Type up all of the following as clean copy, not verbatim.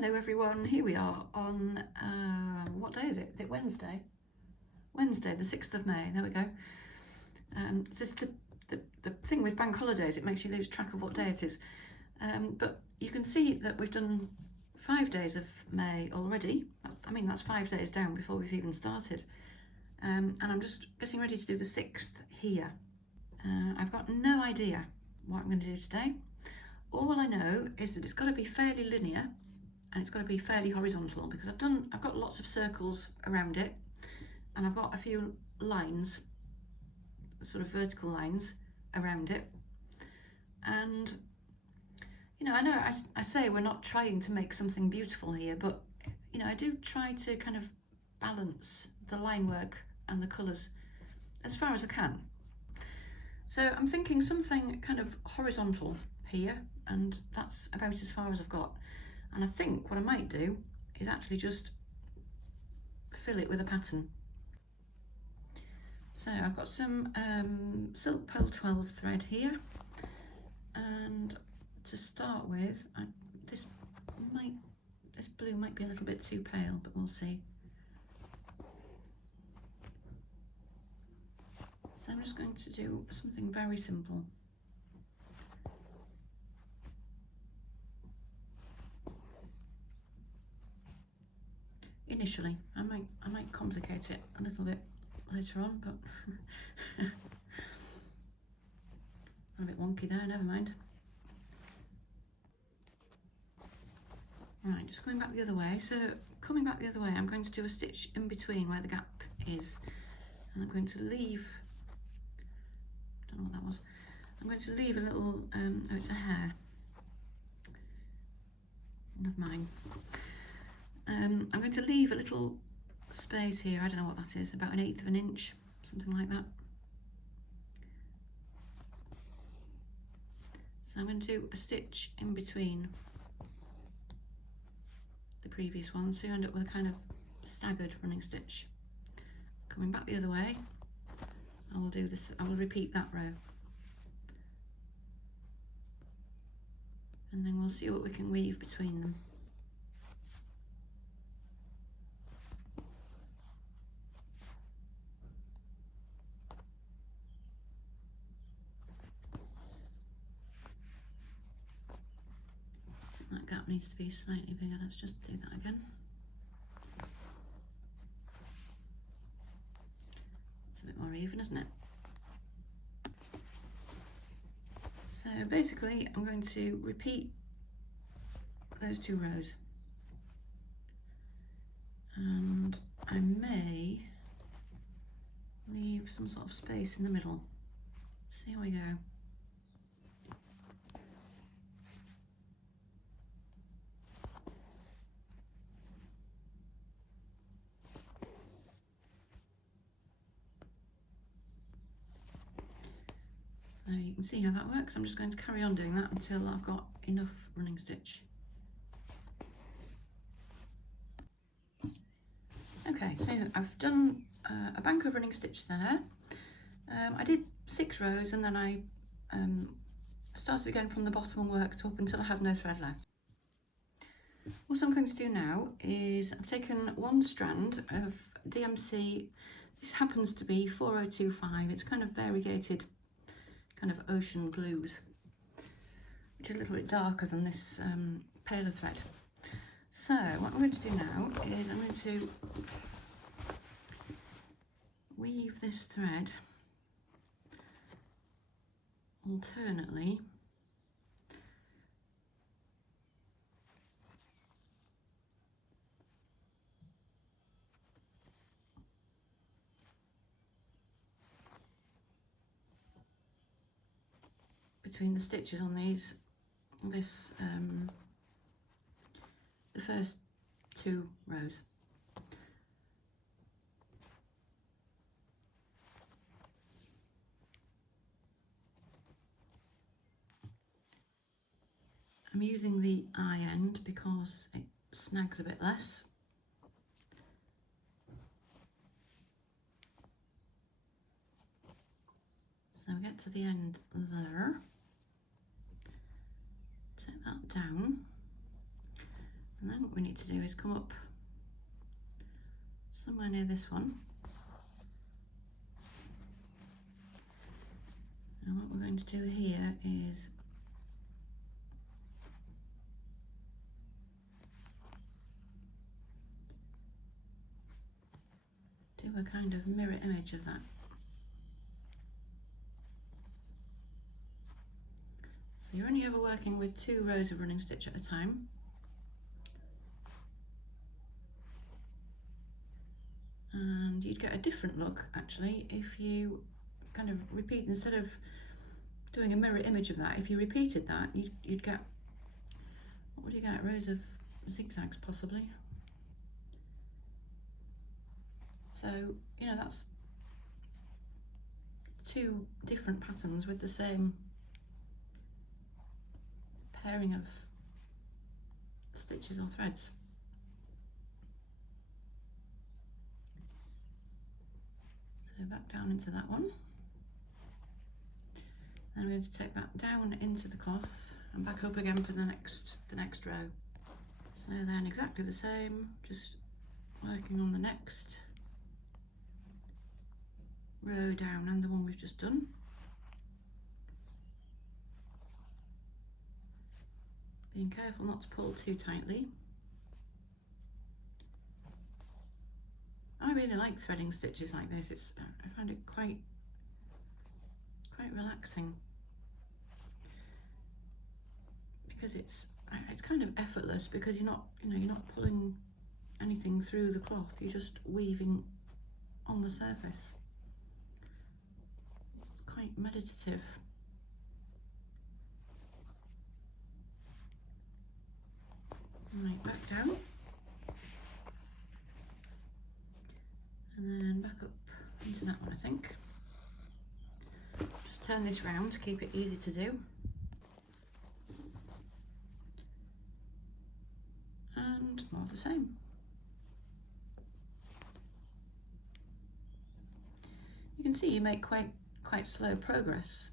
Hello everyone, here we are on, what day is it? Is it Wednesday? Wednesday, the 6th of May, there we go. This is the thing with bank holidays, it makes you lose track of what day it is. But you can see that we've done 5 days of May already. That's 5 days down before we've even started. And I'm just getting ready to do the 6th here. I've got no idea what I'm going to do today. All I know is that it's got to be fairly linear and it's got to be fairly horizontal, because I've got lots of circles around it, and I've got a few lines, sort of vertical lines around it. And I know I say we're not trying to make something beautiful here, but I do try to kind of balance the line work and the colours as far as I can. So I'm thinking something kind of horizontal here, and that's about as far as I've got. And I think what I might do is actually just fill it with a pattern. So I've got some silk pearl 12 thread here, and to start with, this blue might be a little bit too pale, but we'll see. So I'm just going to do something very simple. Initially, I might complicate it a little bit later on, but I'm a bit wonky there, never mind. Right, just coming back the other way. So coming back the other way, I'm going to do a stitch in between where the gap is, and I'm going to leave, I don't know what that was, I'm going to leave a little, oh, it's a hair, one of mine. I'm going to leave a little space here, I don't know what that is, about 1/8 of an inch, something like that. So I'm going to do a stitch in between the previous one, so you end up with a kind of staggered running stitch. Coming back the other way, I will do this, I will repeat that row. And then we'll see what we can weave between them. That gap needs to be slightly bigger. Let's just do that again. It's a bit more even, isn't it? So basically, I'm going to repeat those 2 rows. And I may leave some sort of space in the middle. Let's see how we go. So you can see how that works. I'm just going to carry on doing that until I've got enough running stitch. Okay, so I've done a bank of running stitch there. I did 6 rows, and then I started again from the bottom and worked up until I had no thread left. What I'm going to do now is I've taken 1 strand of DMC. This happens to be 4025. It's kind of variegated, kind of ocean blues, which is a little bit darker than this paler thread. So what I'm going to do now is I'm going to weave this thread alternately between the stitches on the first 2 rows. I'm using the eye end because it snags a bit less. So we get to the end there, take that down, And then what we need to do is come up somewhere near this one. And what we're going to do here is do a kind of mirror image of that. So you're only ever working with 2 rows of running stitch at a time. And you'd get a different look actually if you kind of repeat, instead of doing a mirror image of that, if you repeated that, you'd get, what would you get, rows of zigzags possibly. So, you know, that's 2 different patterns with the same pairing of stitches or threads. So back down into that one. And I'm going to take that down into the cloth and back up again for the next row. So then exactly the same, just working on the next row down and the one we've just done. Being careful not to pull too tightly. I really like threading stitches like this. I find it quite relaxing, because it's kind of effortless, because you're not pulling anything through the cloth, you're just weaving on the surface. It's quite meditative. Right, back down. And then back up into that one, I think. Just turn this round to keep it easy to do. And more of the same. You can see you make quite slow progress,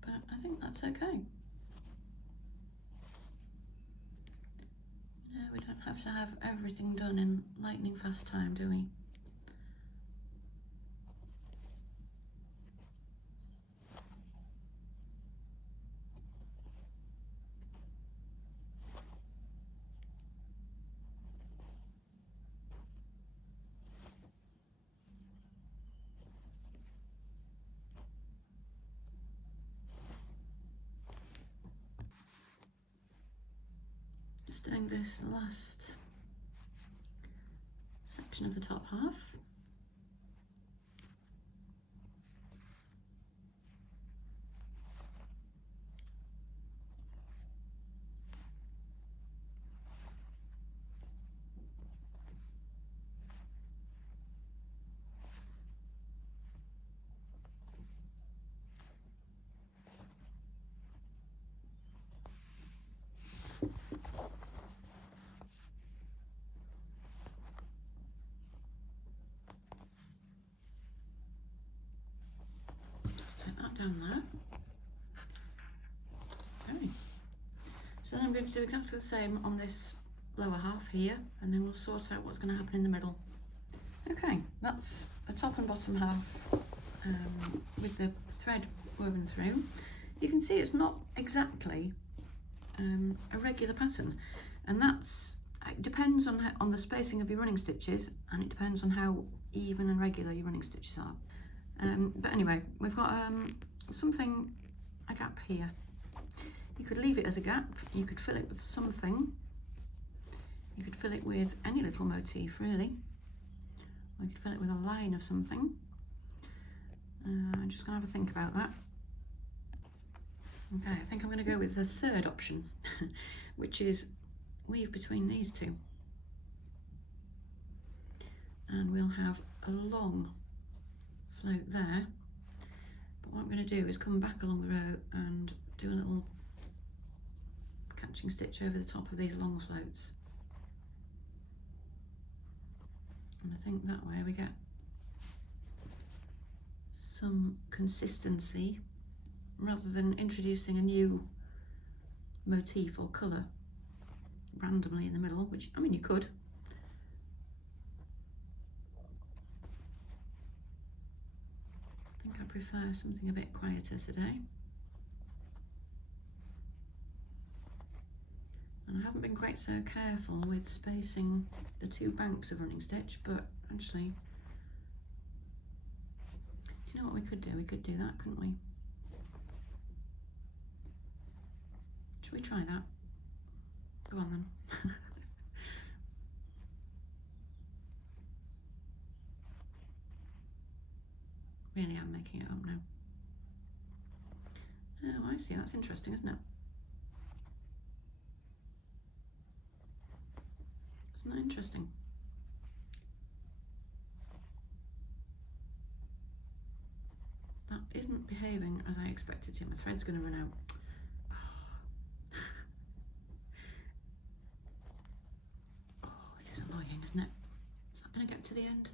but I think that's okay. You know, we don't have to have everything done in lightning fast time, do we? Just doing this last section of the top half. Down there. Okay. So then I'm going to do exactly the same on this lower half here, and then we'll sort out what's going to happen in the middle. Okay, that's the top and bottom half with the thread woven through. You can see it's not exactly a regular pattern, and it depends on the spacing of your running stitches, and it depends on how even and regular your running stitches are. But anyway, we've got a gap here. You could leave it as a gap, you could fill it with something, you could fill it with any little motif really, or you could fill it with a line of something. I'm just going to have a think about that. Okay, I think I'm going to go with the third option, which is weave between these two. And we'll have a long float there, but what I'm going to do is come back along the row and do a little catching stitch over the top of these long floats, and I think that way we get some consistency rather than introducing a new motif or colour randomly in the middle, which, I mean, you could. I think I prefer something a bit quieter today. And I haven't been quite so careful with spacing the two banks of running stitch, but actually, do you know what we could do? We could do that, couldn't we? Should we try that? Go on then. Really, I'm making it up now. Oh, I see, that's interesting, isn't it? Isn't that interesting? That isn't behaving as I expected to. My thread's going to run out. Oh, this is annoying, isn't it? Is that going to get to the end?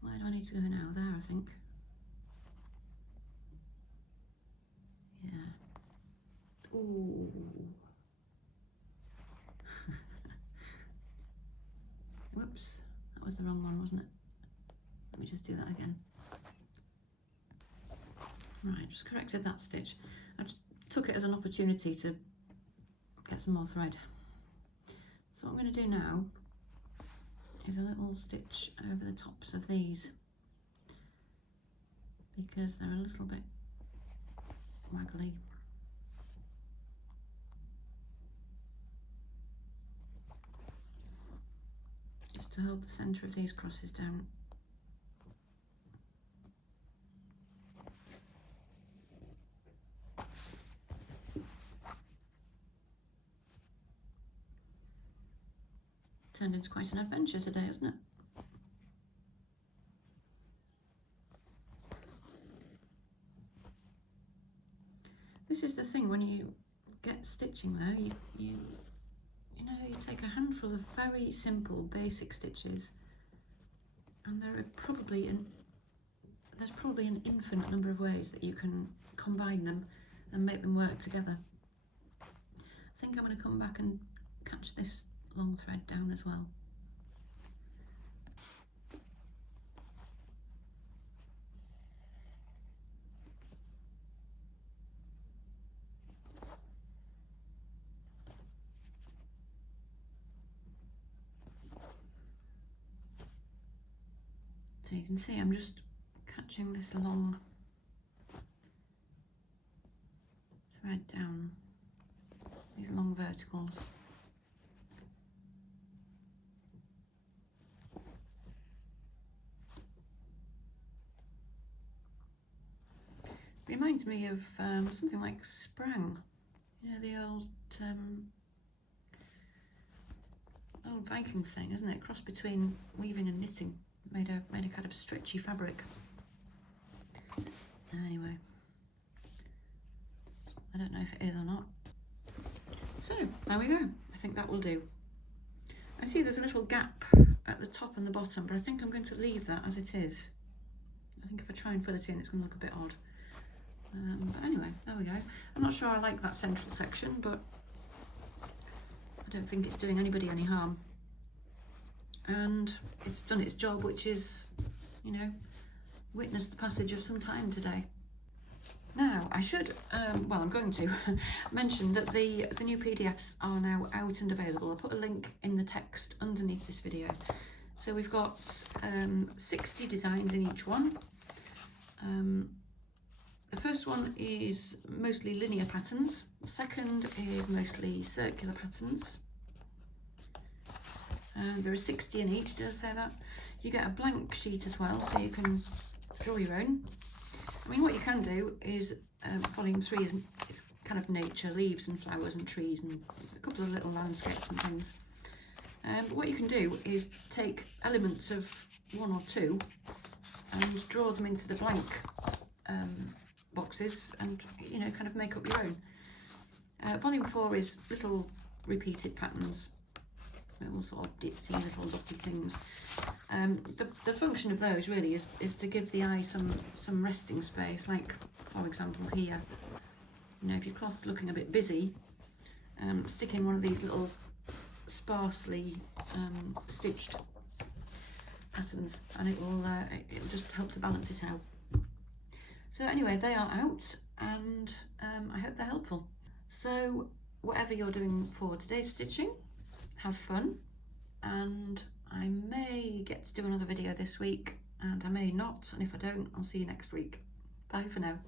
Where do I need to go now? There, I think. Yeah. Ooh. Whoops, that was the wrong one, wasn't it? Let me just do that again. Right, just corrected that stitch. I just took it as an opportunity to get some more thread. So what I'm going to do now is a little stitch over the tops of these, because they're a little bit waggly. Just to hold the centre of these crosses down. Turned into quite an adventure today, hasn't it? This is the thing, when you get stitching there, you know, you take a handful of very simple basic stitches, and there's probably an infinite number of ways that you can combine them and make them work together. I think I'm going to come back and catch this long thread down as well. So you can see I'm just catching this long thread down, these long verticals. Reminds me of something like sprang, you know, the old Viking thing, isn't it? Cross between weaving and knitting, made a kind of stretchy fabric. Anyway, I don't know if it is or not. So there we go. I think that will do. I see there's a little gap at the top and the bottom, but I think I'm going to leave that as it is. I think if I try and fill it in, it's going to look a bit odd. But anyway, there we go. I'm not sure I like that central section, but I don't think it's doing anybody any harm. And it's done its job, which is, you know, witness the passage of some time today. Now, I should, well, I'm going to mention that the new PDFs are now out and available. I'll put a link in the text underneath this video. So we've got 60 designs in each one. The first one is mostly linear patterns. The second is mostly circular patterns. There are 60 in each, did I say that? You get a blank sheet as well, so you can draw your own. I mean, what you can do is, volume 3 is kind of nature, leaves and flowers and trees and a couple of little landscapes and things. But what you can do is take elements of one or two and draw them into the blank boxes and, you know, kind of make up your own. Volume 4 is little repeated patterns, little sort of ditzy little dotty things. The function of those really is to give the eye some resting space, like for example here. You know, if your cloth's looking a bit busy, stick in one of these little sparsely stitched patterns, and it'll just help to balance it out. So anyway, they are out, and I hope they're helpful. So whatever you're doing for today's stitching, have fun, and I may get to do another video this week, and I may not, and if I don't, I'll see you next week. Bye for now.